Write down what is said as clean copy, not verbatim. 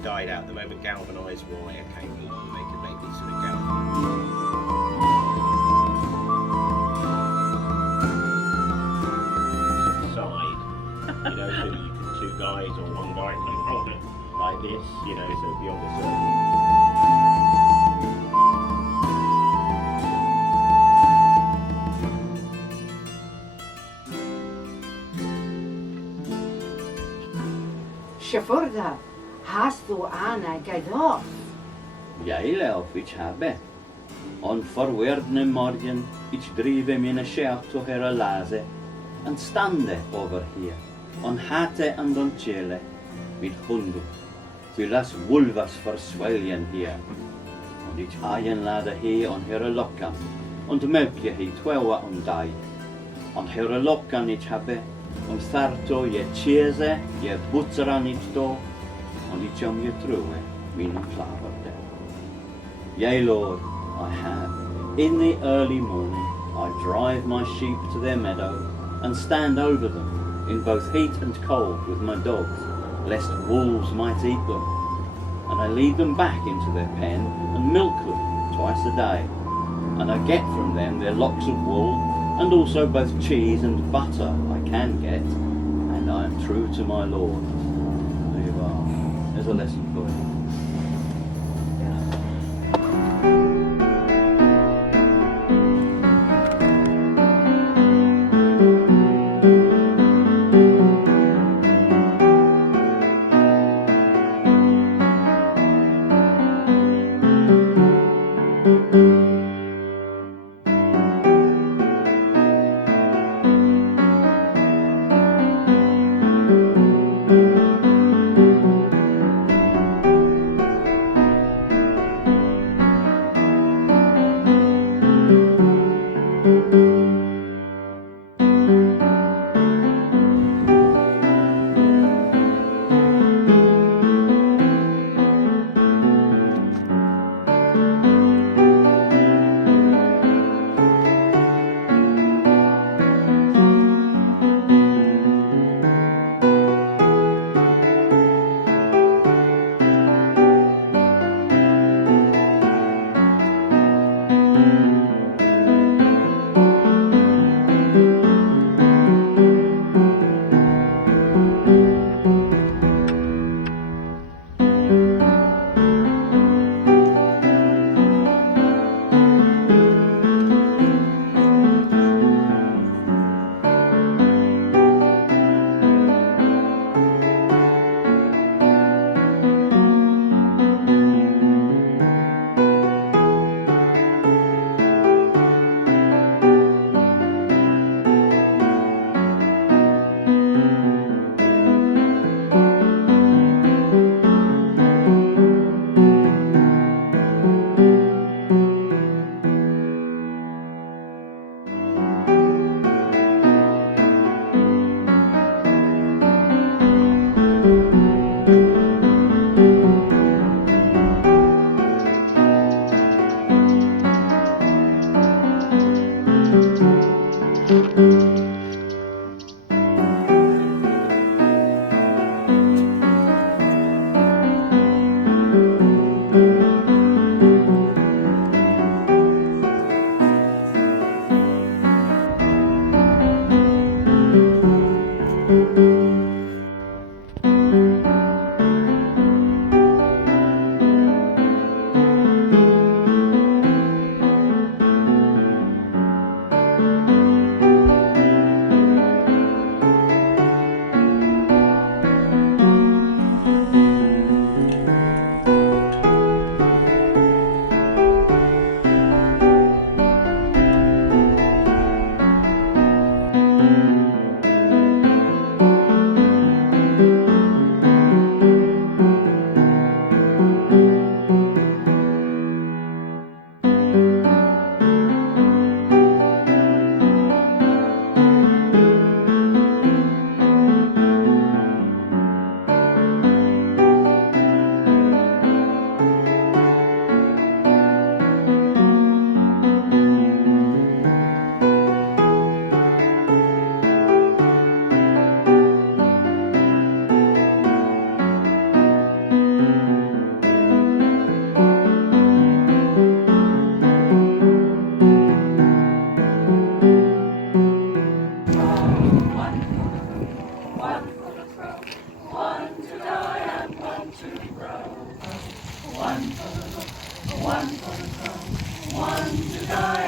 of died out at the moment. Galvanised wire came along and they could make these sort of galvanised. You know, so you can two guys or one guy can hold it like this, you know, so it'll be on the Siafurda, hast du Anna gedacht? Jij elf, ich habe. On verweerdne morgen, ich drive meine Scherzo her lase, and stande over here, on hate and on chele, mit Hundu, wie las Wulvers versweljen hier, und ich lade hier on her lokkan, und melkje hier 12 on dai, on her lokkan ich habe, und tharto je chiese, je butzeran ich do, und ich je truwe, min klaverde. Yea, Lord, I have. In the early morning, I drive my sheep to their meadow and stand over them in both heat and cold with my dogs, lest wolves might eat them. And I lead them back into their pen and milk them twice a day. And I get from them their locks of wool and also both cheese and butter I can get. And I am true to my Lord. There you are. There's a lesson for you. One to die